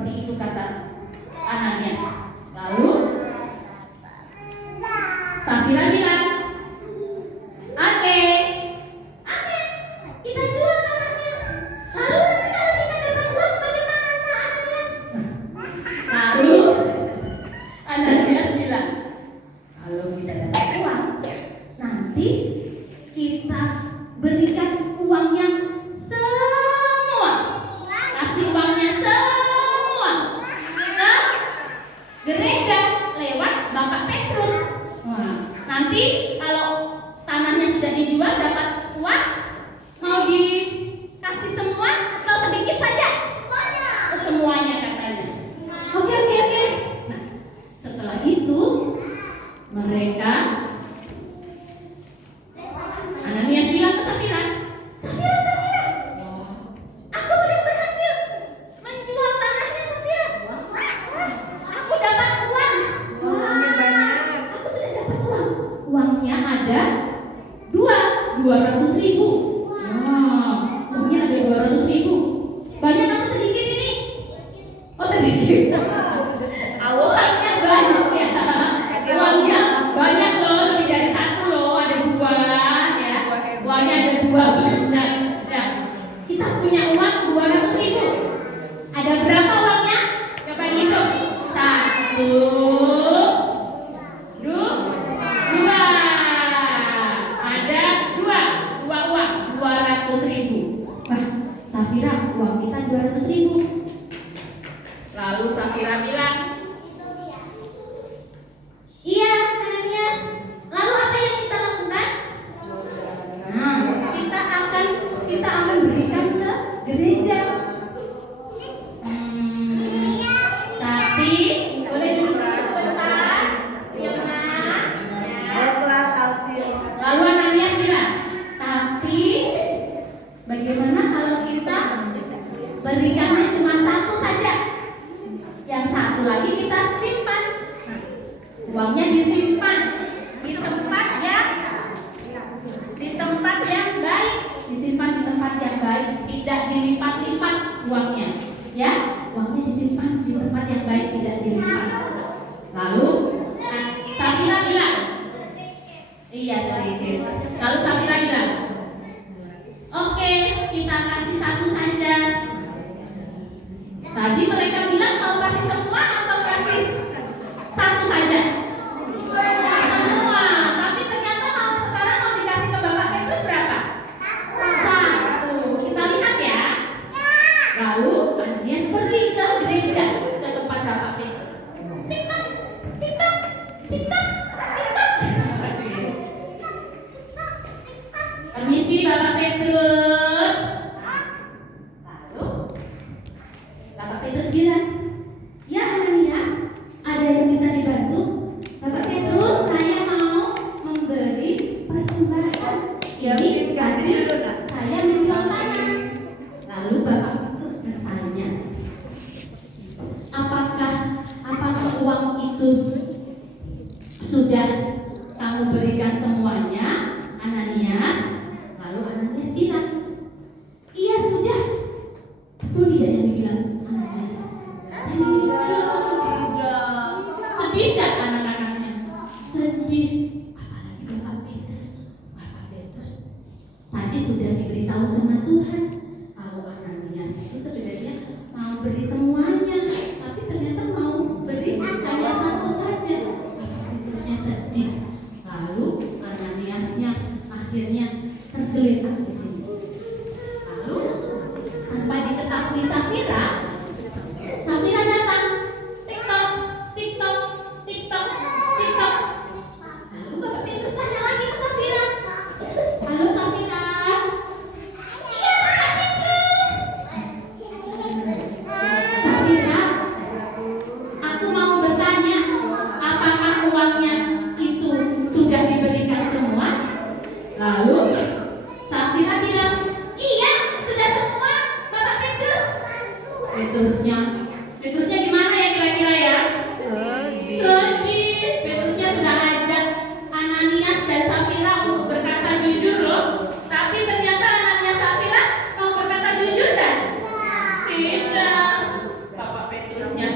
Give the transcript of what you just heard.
Seperti itu kata Ananias. Lalu Safira bilang, Oke, kita jual tanahnya. Lalu nanti kalau kita dapat uang bagaimana, Ananias? Lalu Ananias bilang, kalau kita dapat uang, nanti kita berikan uangnya semua, kasih uangnya semua ke gereja lewat Bapak Petrus. Nanti kalau tanahnya sudah dijual dapat uang, mau dikasih semua atau sedikit saja? Semuanya katanya. Oke. Nah, setelah itu mereka, Ananias bilang ke Safira, aku sudah berhasil menjual tanahnya, Safira. Aku dapat uang. Uangnya banyak. Aku sudah dapat uang. Uangnya ada 200.000. Uangnya ada 200.000. Banyak atau sedikit ini? Oh, sedikit. Uangnya banyak ya. Uangnya banyak loh, lebih dari satu loh, ada 2 ya. Uangnya ada 2 banyak. Ya. Kita punya uang 200.000. Ada berapa uangnya? Coba hitung. 1, 2. Ada 2 uang 200.000. Wah, Safira, uang kita 200.000. Lalu Safira bilang, iya, Ananias. Lalu apa yang kita lakukan? Nah, kita akan berikan ke gereja. Tapi boleh duduk sebentar. Ya, benar. Lalu Ananias bilang, tapi bagaimana kalau kita berikannya cuma 1 saja? Yang 1 lagi kita simpan. Uangnya disimpan di tempat yang baik, disimpan di tempat yang baik, tidak dilipat-lipat uangnya, ya. Uangnya disimpan di tempat yang baik, tidak dilipat. Lalu Safira bilang, iya sedikit. Lalu Safira bilang, oke, kita kasih 1 saja. Tadi mereka bilang mau kasih semua atau kasih 1 saja? Semua. Tapi ternyata sekarang mau dikasih ke Bapak Petrus berapa? 1. Kita lihat ya. Lalu Ananias pergi ke gereja, ke tempat Bapak Petrus. Tik-tak, tik-tak, tik-tak, tik-tak. Permisi Bapak Petrus. Lalu Bapak Petrus bilang, ya Ananias, ada yang bisa dibantu? Bapak Petrus, saya mau memberi persembahan. Ini hasil saya menjual tanah. Lalu Bapak Petrus bertanya, apakah uang itu sudah kamu berikan semuanya, Ananias? Lalu Ananias bilang, iya sudah. Betul tidak yang dibilang Ananias? Sedih tidak anak-anaknya? Sedih. Apalagi Bapak Petrus. Tadi sudah diberitahu sama Tuhan kalau Ananias itu sebenarnya mau beri semuanya, tapi ternyata mau beri hanya 1 saja. Bapak Petrusnya sedih. Lalu Ananiasnya akhirnya tergeletak di sini. Lalu tanpa diketahui Safira datang. Tik-tok, tik-tok, tik-tok, tik-tok. Lalu Bapak Petrus tanya lagi ke Safira, halo Safira, Terusnya